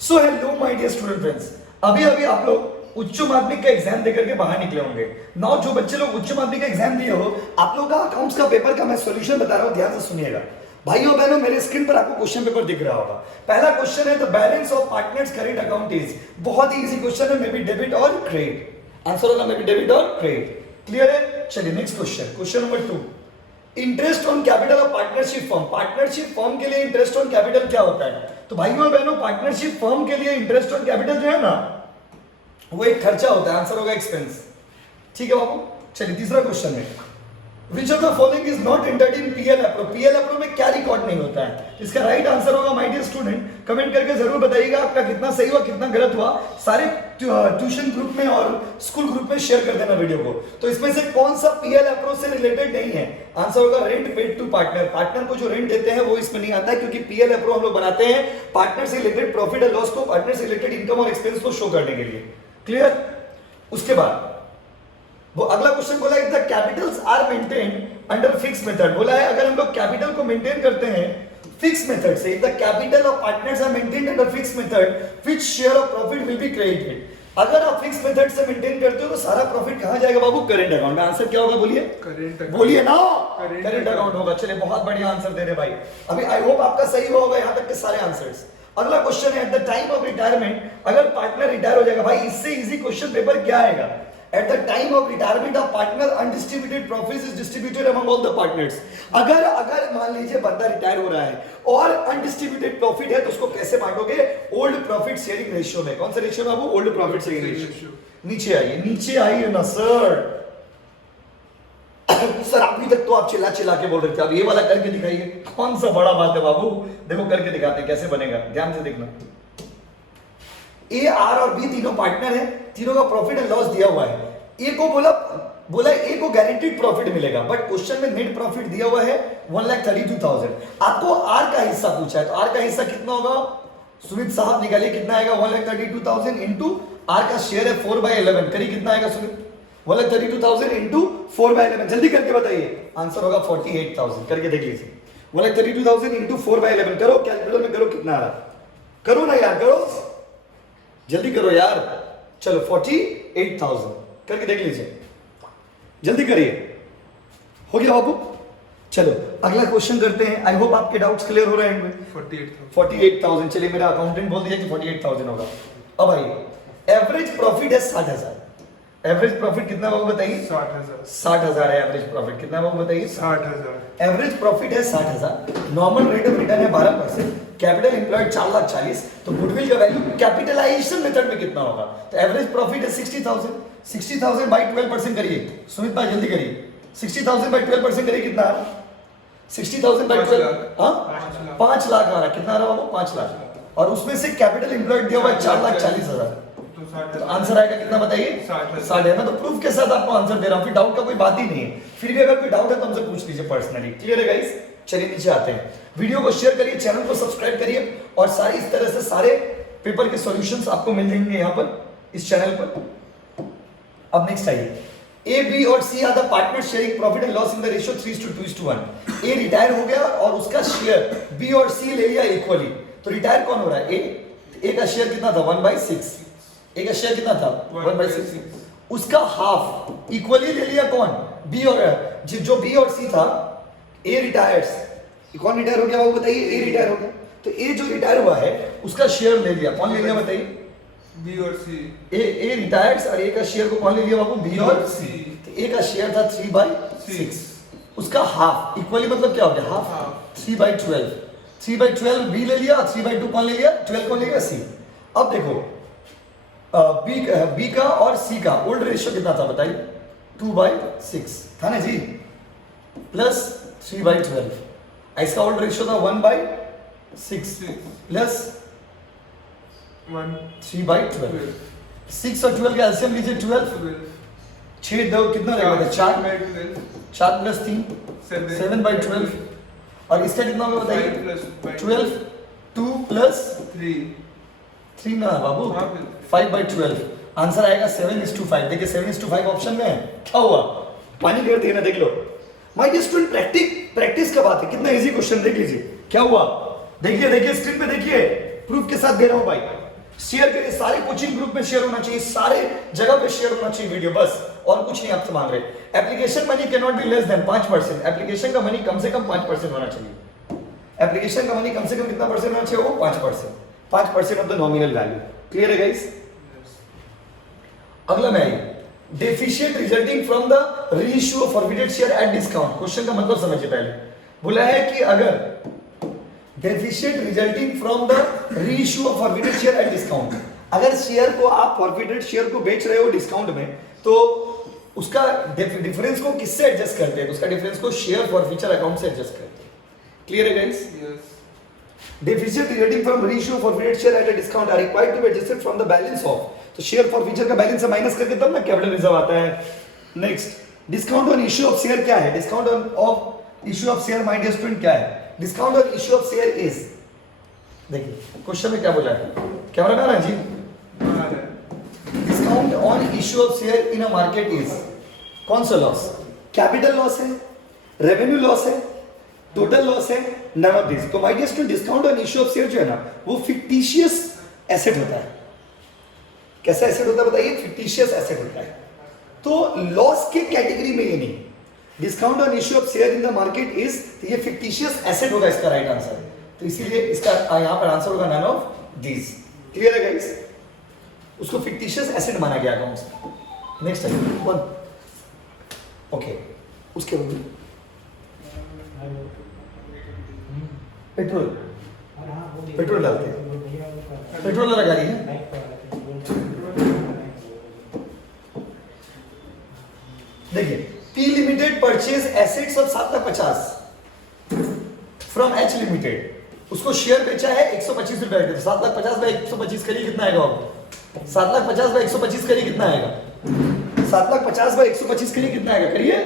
So hello my dear student friends, अभी अभी आप लोग उच्च माध्यमिक का एग्जाम देकर के बाहर निकले होंगे। नाउ जो बच्चे लोग उच्च माध्यमिक का एग्जाम दिए हो, आप लोग का अकाउंट्स का पेपर का मैं सॉल्यूशन बता रहा हूं, ध्यान से सुनिएगा। भाइयों बहनों, मेरे स्क्रीन पर आपको क्वेश्चन पेपर दिख रहा होगा। पहला क्वेश्चन है the balance of partners current account is. बहुत ही इजी क्वेश्चन है, मे बी डेबिट और क्रेडिट। आंसर होगा मे बी डेबिट और क्रेडिट। क्लियर है? चलिए next question, question number 2। Interest on capital of partnership firm. Partnership firm के लिए interest on capital क्या होता है? तो भाइयों और बहनों, पार्टनरशिप फर्म के लिए इंटरेस्ट ऑन कैपिटल जो है ना, वो एक खर्चा होता है। आंसर होगा एक्सपेंस। ठीक है बाबू, चलिए तीसरा क्वेश्चन है which of the following is not entered in PL appro. PL appro में क्या रिकॉर्ड नहीं होता है? इसका राइट आंसर होगा माय डियर स्टूडेंट, कमेंट करके जरूर बताइएगा आपका कितना सही हुआ कितना गलत हुआ। सारे ट्यूशन ग्रुप में और स्कूल ग्रुप में शेयर कर देना वीडियो को। तो इसमें से कौन सा पीएल एप्रो से रिलेटेड नहीं है? आंसर होगा rent paid to partner. Partner को जो रेंट देते हैं वो इसमें नहीं आता है, क्योंकि पीएल एप्रो हम लोग बनाते हैं पार्टनर से रिलेटेड प्रॉफिट एंड लॉस को, पार्टनर से रिलेटेड इनकम और एक्सपेंस को शो करने के लिए। क्लियर? उसके बाद वो अगला क्वेश्चन बोला है the capitals are maintained under fix method. बोला है अगर हम लोग कैपिटल को मेंटेन करते हैं फिक्स मेथड से, the capital of partners are maintained under fix method, which share of profit will be credited. अगर आप फिक्स मेथड से मेंटेन करते हो तो सारा प्रॉफिट कहां जाएगा बाबू? करंट अकाउंट में। आंसर क्या होगा बोलिए? बोलिए ना, करंट अकाउंट होगा। चलिए बहुत बढ़िया आंसर दे रहे भाई। अभी आई होप आपका सही होगा यहां तक के सारे आंसर्स। अगला क्वेश्चन है at the time of retirement, अगर पार्टनर रिटायर हो जाएगा, भाई इससे इजी क्वेश्चन पेपर क्या आएगा? At the time of retirement of partner, undistributed profits is distributed among all the partners. अगर मान लीजिए बंदा रिटायर हो रहा है और अनडिस्ट्रीब्यूटेड प्रॉफिट है तो उसको कैसे बांटोगे? ओल्ड प्रॉफिट शेयरिंग रेशियो में। कौन सा रेशियो बाबू? Old profit sharing ratio. नीचे आइए ना सर। सर अभी तक तो आप चिल्ला के बोल रहे थे, अब ये वाला करके दिखाइए। कौन सा बड़ा बात है बाबू? देखो करके दिखाते हैं कैसे बनेगा, ध्यान से देखना। ए, आर और बी तीनों पार्टनर हैं, तीनों का प्रॉफिट एंड लॉस दिया हुआ है। ए को बोला ए को गारंटीड प्रॉफिट मिलेगा, बट क्वेश्चन में नेट प्रॉफिट दिया हुआ है 1,32,000। आपको आर का हिस्सा पूछा है, तो आर का हिस्सा कितना होगा? सुमित साहब निकालिए कितना आएगा? 1,32,000 इंटू आर का शेयर है 4/11। करिए कितना आएगा सुमित? 1,32,000 इंटू 4/11। जल्दी करके बताइए। आंसर होगा 48,000। करके देख लीजिए। 1,32,000 इंटू 4/11 करो, कैलकुलेटर में करो कितना आ रहा। करो ना यार, करो जल्दी करो यार। चलो 48,000 करके देख लीजिए, जल्दी करिए। हो गया बाबू? चलो अगला क्वेश्चन करते हैं। आई होप आपके डाउट्स क्लियर हो रहे हैं। 48,000। चलिए मेरा अकाउंटेंट बोल दिया कि 48,000 होगा। अब भाई एवरेज प्रॉफिट है 60,000। एवरेज प्रॉफिट कितना बाबू बताइए? 60,000 है एवरेज प्रॉफिट। कितना बाबू बताइए? 60,000। एवरेज प्रॉफिट है 60,000। नॉर्मल रेट ऑफ रिटर्न है 12%। Capital employed 4,40,000। तो गुडविल का वैल्यू कैपिटलाइजेशन मेथड में कितना होगा? तो एवरेज प्रॉफिट है 60,000। 60,000 बाई 12% करिए सुमित भाई, जल्दी करिए। 60,000 बाई 12% करिए, कितना आ रहा? 60,000 बाई 12, हाँ 5 लाख आ रहा। कितना आ रहा बाबू? 5 लाख। और उसमें से कैपिटल एम्प्लॉयड दिया हुआ है 4,40,000। तो आंसर आएगा कितना बताइए? 60 है। मैं तो प्रूफ के साथ आपको आंसर दे रहा हूं, फिर डाउट का कोई बात ही नहीं है। फिर भी अगर कोई डाउट है तो हमसे पूछ लीजिए पर्सनली। क्लियर है गाइस? चलिए नीचे आते हैं। वीडियो को शेयर करिए, चैनल को सब्सक्राइब करिए, और सारी इस तरह से सारे पेपर के सॉल्यूशंस आपको मिल जाएंगे यहाँ पर इस चैनल पर। अब नेक्स्ट आइए। ए, बी और C are the partner sharing profit and loss in the ratio 3:2:1। A retire हो गया और उसका शेयर बी और सी ले लिया इक्वली। तो रिटायर कौन हो रहा है? ए का शेयर कितना था? 1/6। ए का शेयर कितना था? 1/6। उसका हाफ इक्वली ले लिया कौन? बी और जो बी और सी था। ए रिटायर्स, कौन रिटायर हो गया वो बताइए? ए रिटायर हो गया। तो ए जो रिटायर हुआ है उसका शेयर ले लिया। कौन ले लिया बताइए? बी और सी। ए रिटायर्स और ए का शेयर को कौन ले लिया बाबू? बी और सी। तो ए का शेयर था 3/6। उसका हाफ इक्वली मतलब क्या हो गया? हाफ 3/12। 3/12 बी ले लिया, 3/2 कौन ले लिया? 12 कौन ले लिया? सी। अब देखो बी का और सी का ओल्ड रेशियो कितना था बताइए? 2/6 था ना जी, प्लस 3/12। इसका ओल्ड रेशियो था 1/6 प्लस 3/12। 6 और 12 का एलसीएम लीजिए 12। 6 दो कितना रहेगा? 4 प्लस 3 7/12। और इसका कितना होगा बताइए? 12। 2 प्लस 3 ना बाबू, 5/12। आंसर आएगा 7:5। देखिए 7:5 ऑप्शन में है। क्या हुआ? पानी कर दिया ना, देख लो। माय डियर स्टूडेंट, प्रैक्टिस का बात है। कितना इजी क्वेश्चन, देख लीजिए क्या हुआ। देखिए स्क्रीन पे देखिए, प्रूफ के साथ दे रहा हूं भाई, शेयर करिए, सारे कोचिंग ग्रुप में शेयर होना चाहिए, सारे जगह पे शेयर होना चाहिए वीडियो, बस और कुछ नहीं आपसे मांग रहे। Application money can not be less than 5%, application का मनी कम से कम 5% होना चाहिए। एप्लीकेशन का मनी कम से कम कितना परसेंट होना चाहिए? वो 5%, 5% of the nominal value. Clear है गाइस? अगला मैं deficient resulting from the reissue of forfeited share at discount. Question का मतलब समझिए पहले, बोला है कि अगर deficient resulting from the reissue of forfeited share at discount, अगर शेयर को आप फॉरफिटेड शेयर को बेच रहे हो डिस्काउंट में, तो उसका डिफरेंस को किससे एडजस्ट करते हैं? तो उसका डिफरेंस को शेयर फॉरफीचर अकाउंट से एडजस्ट करते हैं। क्लियर है guys? Deficient resulting from reissue of forfeited share at a discount are required to be adjusted from the balance of, तो शेयर फॉरफीचर का बैलेंस से माइनस करके तब ना कैपिटल रिजर्व आता है। Next, discount on issue of share क्या है? Discount on issue of share my dear student क्या है? Discount on issue of share is, देखिए क्वेश्चन में क्या बोला है, camera man ji, discount on issue of share in a market is, कौन सा लॉस? कैपिटल लॉस है, रेवेन्यू लॉस है, टोटल लॉस है, नन ऑफ दिस। तो my dear student, discount on issue of share जो है ना, वो फिक्टिशियस एसेट होता है। कैसा एसेट होता है बताइए? फिक्टिशियस एसेट होता है। तो लॉस के कैटेगरी में ये नहीं। Discount on issue of share in the market is, ये फिक्टिशियस एसेट होगा इसका राइट आंसर। तो इसीलिए इसका यहां पर आंसर होगा नन ऑफ दिस। क्लियर है गाइस? उसको फिक्टिशियस एसेट माना गया अकाउंट से। नेक्स्ट है वन, ओके, उसके बाद पेट्रोल, पेट्रोल डालते हैं, पेट्रोल लगा रही है। देखिए, P limited purchase assets of 7,50,000 from H limited, उसको शेयर बेचा है 125 रुपए का। 7,50,000 बाई 125 करिए कितना आएगा? 7,50,000 बाई 125 करिए कितना आएगा? 7,50,000 बाई 125 करिए कितना आएगा? करिए।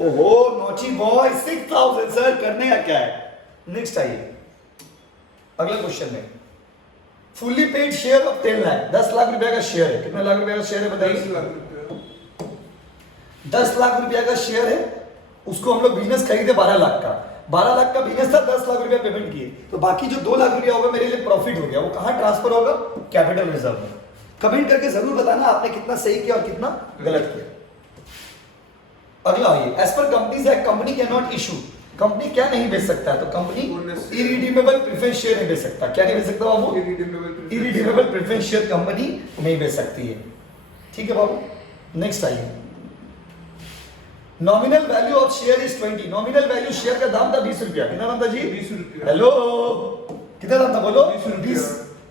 ओहो नोची बॉय, 6,000 सर, करने का क्या है? नेक्स्ट आइए अगला क्वेश्चन में, fully paid share of 10 lakh, 10 lakh रुपए का शेयर है। कितना लाख रुपए का शेयर है बताइए? 10 लाख रुपया का शेयर है, उसको हम लोग बिजनेस खरीदे 12 लाख का, 12 लाख का बिजनेस था, 10 लाख रुपया पेमेंट किए, तो बाकी जो 2 लाख रुपया होगा मेरे लिए प्रॉफिट हो गया, वो कहां ट्रांसफर होगा? कैपिटल रिजर्व में। कमेंट करके जरूर बताना आपने कितना सही किया और कितना गलत किया। अगला आइए, एज पर companies act company can not issue, company क्या नहीं बेच सकता? तो कंपनी इरिडीमेबल प्रेफरेंस शेयर नहीं बेच सकता। क्या नहीं बेच सकता बाबू? इरिडीमेबल प्रेफरेंस शेयर कंपनी नहीं बेच सकती है। ठीक है बाबू, नेक्स्ट आइए, nominal value of share is 20, nominal value share का दाम था 20 रुपया। कितना दाम था जी? 20 रुपया। हेलो, कितना दाम था बोलो? 20।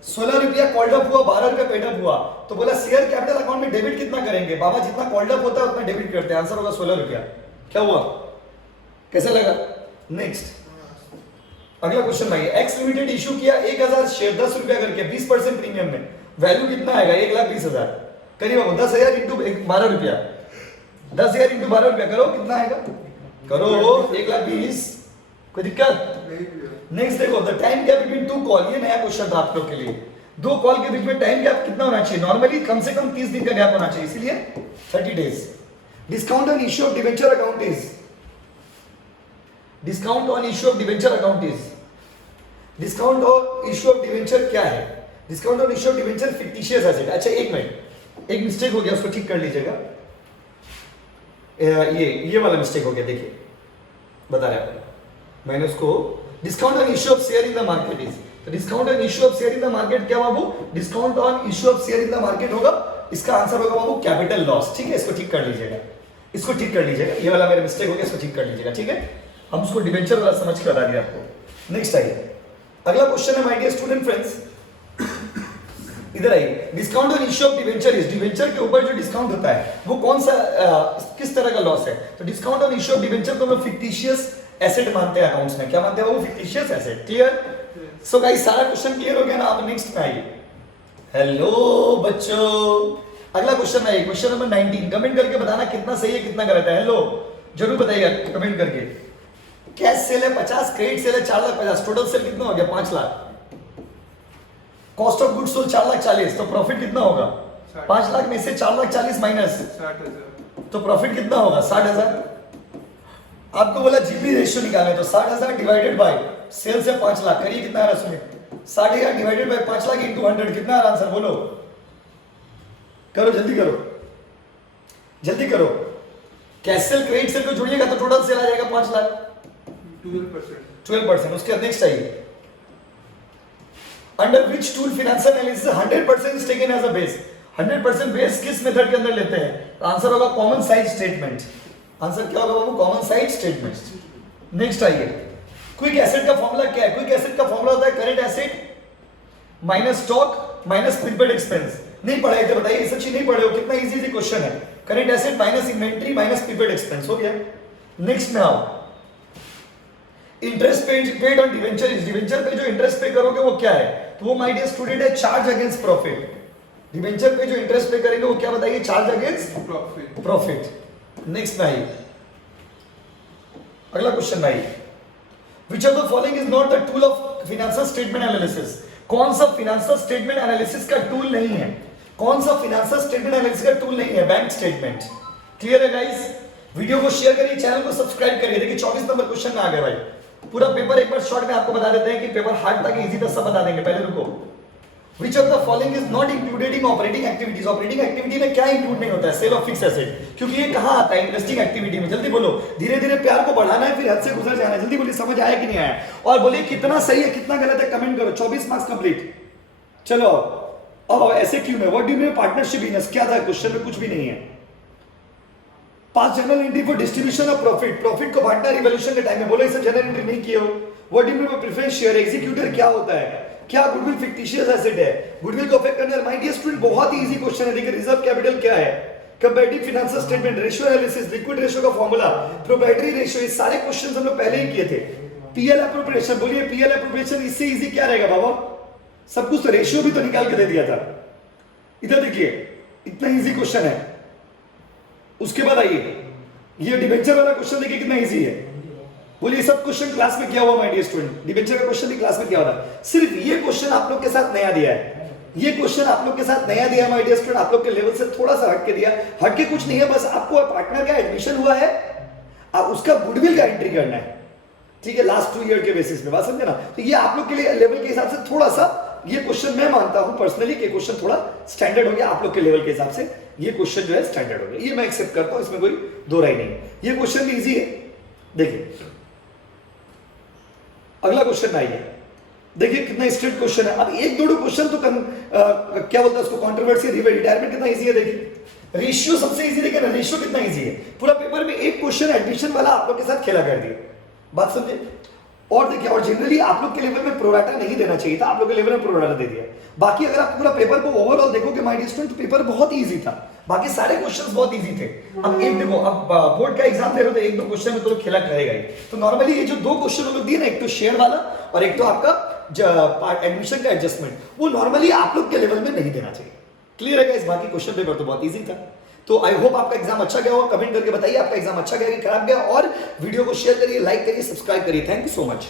16 रुपया कॉल्ड अप हुआ, 12 रुपया पेड अप हुआ, तो बोला शेयर कैपिटल अकाउंट में डेबिट कितना करेंगे? बाबा जितना कॉल्ड अप होता है उतना डेबिट करते हैं, आंसर होगा 16 रुपया। क्या हुआ? कैसे लगा? नेक्स्ट अगला क्वेश्चन भाई, एक्स लिमिटेड इशू किया 1000 शेयर 10 रुपया करके 20% प्रीमियम में, वैल्यू कितना आएगा? 1,20,000। करिए बाबू, 10,000 इंटू 12 रुपया, 10,000 इंटू 12 रुपया करो, कितना आएगा? करो 1,20,000। कोई दिक्कत? नेक्स्ट देखो, the time gap between 2 call, ये नया क्वेश्चन था आप लोग के लिए। 2 कॉल के बीच में टाइम गैप कितना होना चाहिए? नॉर्मली कम से कम 30 दिन का गैप होना चाहिए, इसलिए 30 days. Discount on issue of debenture account is, discount on issue of debenture account is, discount on issue of debenture क्या है? Discount on issue of debenture fictitious asset. अच्छा एक मिनट, एक मिस्टेक हो गया, उसको ठीक कर लीजिएगा। ये वाला मिस्टेक हो गया, देखिए बता रहा है मैंने उसको। Discount on issue of share in the market is, तो discount on issue of share in the market क्या बाबू? Discount on issue of share in the market होगा, इसका आंसर होगा बाबू कैपिटल लॉस। ठीक है, इसको ठीक कर लीजिएगा, इसको ठीक कर लीजिएगा, ये वाला मेरा मिस्टेक हो गया, इसको ठीक कर लीजिएगा। ठीक है, हम उसको डिबेंचर वाला समझ के बता दिया आपको। नेक्स्ट आइए, अगला क्वेश्चन है माय डियर स्टूडेंट फ्रेंड्स, इधर आइए, discount on issue of debenture is, debenture के ऊपर जो डिस्काउंट होता है वो कौन सा किस तरह का लॉस है? तो discount on issue of debenture को हम फिक्टिशियस एसेट मानते हैं अकाउंट्स में। क्या मानते हैं वो? Fictitious asset. Clear? So guys सारा क्वेश्चन क्लियर हो गया ना? आप नेक्स्ट में आइए। हेलो बच्चों, अगला क्वेश्चन है क्वेश्चन नंबर 19। कमेंट करके बताना कितना सही है कितना गलत है। हेलो जरूर बताइएगा कमेंट करके। कैश सेल है 50, क्रेडिट सेल है 4,50,000, टोटल सेल कितना हो गया? 5 lakh. Cost of goods sold 4,40,000, तो प्रॉफिट कितना होगा? 5 लाख में से 4,40,000 माइनस 60,000, तो प्रॉफिट कितना होगा? 60,000। आपको बोला जीपी रेशियो निकालना है, तो 60,000 डिवाइडेड बाय सेल से 5 लाख, करिए कितना आ रहा है? 60,000 डिवाइडेड बाय 5 लाख इंटू 100 कितना है आंसर बोलो, करो जल्दी करो, जल्दी करो। कैश सेल क्रेडिट सेल को जोड़िएगा तो टोटल सेल आ जाएगा 5 लाख, 12%। उसके नेक्स्ट चाहिए, under which tool financial analysis 100% is taken as a base. 100% base किस मेथड के अंदर लेते हैं? तो आंसर होगा कॉमन साइज स्टेटमेंट। आंसर क्या होगा बाबू? Common size statement. नेक्स्ट आइए, क्विक एसेट का फॉर्मूला क्या है? क्विक एसेट का फॉर्मूला होता है current asset minus stock minus prepaid expense. नहीं पढ़ाए थे बताइए, सच्ची नहीं पढ़े हो? कितना इजी क्वेश्चन है। Current asset minus inventory minus prepaid expense हो गया। नेक्स्ट में आओ, interest paid on debenture. Debenture पे जो इंटरेस्ट पे करोगे वो क्या है? तो वो माय डियर स्टूडेंट है चार्ज अगेंस्ट प्रॉफिट। डिवेंचर पे जो इंटरेस्ट पे करेंगे वो क्या बताइए? Charge against profit. नेक्स्ट में आइए, अगला क्वेश्चन में आइए, which of the following is not the tool of financial statement analysis. कौन सा फाइनेंशियल स्टेटमेंट एनालिसिस का टूल नहीं है? कौन सा फाइनेंशियल स्टेटमेंट एनालिसिस का टूल नहीं है? Bank statement. क्लियर है गाइस? वीडियो को शेयर करिए, चैनल को सब्सक्राइब करिए। देखिए 24 नंबर क्वेश्चन में आ गए भाई। पूरा पेपर एक बार शॉर्ट में आपको बता देते हैं कि पेपर हार्ड था कि इजी था, सब बता देंगे। पहले रुको, which of the following is not included in operating activities. Operating activity में क्या इंक्लूड नहीं होता है? सेल ऑफ फिक्स एसेट, क्योंकि ये कहां आता है? इन्वेस्टिंग एक्टिविटी में। जल्दी बोलो, धीरे धीरे प्यार को बढ़ाना है, फिर हद से गुजर जाना है। जल्दी बोलिए, समझ आया कि नहीं आया? और बोलिए कितना सही है कितना गलत है, कमेंट करो। 24 मार्क्स कंप्लीट। चलो अब ऐसे क्यों में what do you mean partnership business? क्या था क्वेश्चन में? कुछ भी नहीं है। Pass journal entry for distribution of profit. Profit को बांटना रिवॉल्यूशन के टाइम में। बोलो इसे जनरल एंट्री नहीं किए हो। What do you mean by preference share? Executor क्या होता है? क्या गुडविल फिक्टिशियस एसेट है? गुडविल को अफेक्ट करने वाला माय डियर स्टूडेंट बहुत ही इजी क्वेश्चन है। देखिए रिजर्व कैपिटल क्या है? Comparative financial statement, ratio analysis, liquid ratio का फार्मूला, प्रोप्राइटरी रेशियो, ये सारे क्वेश्चंस हम लोग पहले ही किए थे। पीएल एप्रोप्रिएशन, बोलिए पीएल एप्रोप्रिएशन इससे इजी क्या रहेगा बाबा? सब कुछ तो रेशियो भी तो निकाल के दे दिया था। इधर देखिए इतना इजी क्वेश्चन है। उसके बाद आइए, ये डिबेंचर वाला क्वेश्चन देखिए कितना इजी है। बोलिए सब क्वेश्चन क्लास में किया हुआ माय डियर स्टूडेंट। डिबेंचर का क्वेश्चन भी क्लास में किया हुआ था। सिर्फ ये क्वेश्चन आप लोग के साथ नया दिया है। ये क्वेश्चन आप लोग के साथ नया दिया माय डियर स्टूडेंट। आप लोग के लेवल से थोड़ा सा हट के दिया। हट के कुछ नहीं है, बस आपको पार्टनर का एडमिशन हुआ है, आप उसका गुडविल का एंट्री करना है। ठीक है, लास्ट 2 ईयर के बेसिस पे, बात समझे ना? तो ये आप लोग के लिए लेवल के हिसाब से थोड़ा सा, ये क्वेश्चन मैं मानता हूं पर्सनली कि क्वेश्चन थोड़ा स्टैंडर्ड हो गया आप लोग के लेवल के हिसाब से। ये क्वेश्चन जो है स्टैंडर्ड हो गया, ये मैं एक्सेप्ट करता हूं, इसमें कोई दो राय नहीं। ये क्वेश्चन भी इजी है। देखिए अगला क्वेश्चन आइए, देखिए कितना स्ट्रेट क्वेश्चन है। अब एक दो क्वेश्चन तो क्या बोलता है उसको, कंट्रोवर्सी। रिटायरमेंट कितना इजी है। देखिए रेशियो सबसे इजी, देखिए ना रेशियो कितना इजी है। पूरा पेपर में एक क्वेश्चन एडमिशन वाला आप लोग के साथ खेला कर दिया, बात समझे? और देखिए, और जनरली आप लोग के लेवल में प्रोराटा नहीं देना चाहिए था, आप लोग के लेवल में प्रोराटा दे दिया। बाकी अगर आप पूरा पेपर को ओवरऑल देखोगे माय डियर स्टूडेंट, तो पेपर बहुत इजी था। बाकी सारे क्वेश्चंस बहुत इजी थे। अब एक देखो, अब बोर्ड का एग्जाम दे रहे हो तो एक दो क्वेश्चन में तो खेला करेगा ही। तो नॉर्मली ये जो दो क्वेश्चन हम लोग दिए ना, एक तो शेयर वाला और एक तो आपका एडमिशन का एडजस्टमेंट, वो नॉर्मली आप लोग के लेवल में नहीं देना चाहिए। क्लियर है गाइस? बाकी क्वेश्चन पेपर तो बहुत इजी था। तो आई होप आपका एग्जाम अच्छा गया होगा। कमेंट करके बताइए आपका एग्जाम अच्छा गया कि खराब गया, और वीडियो को शेयर करिए, लाइक करिए, सब्सक्राइब करिए। Thank you so much.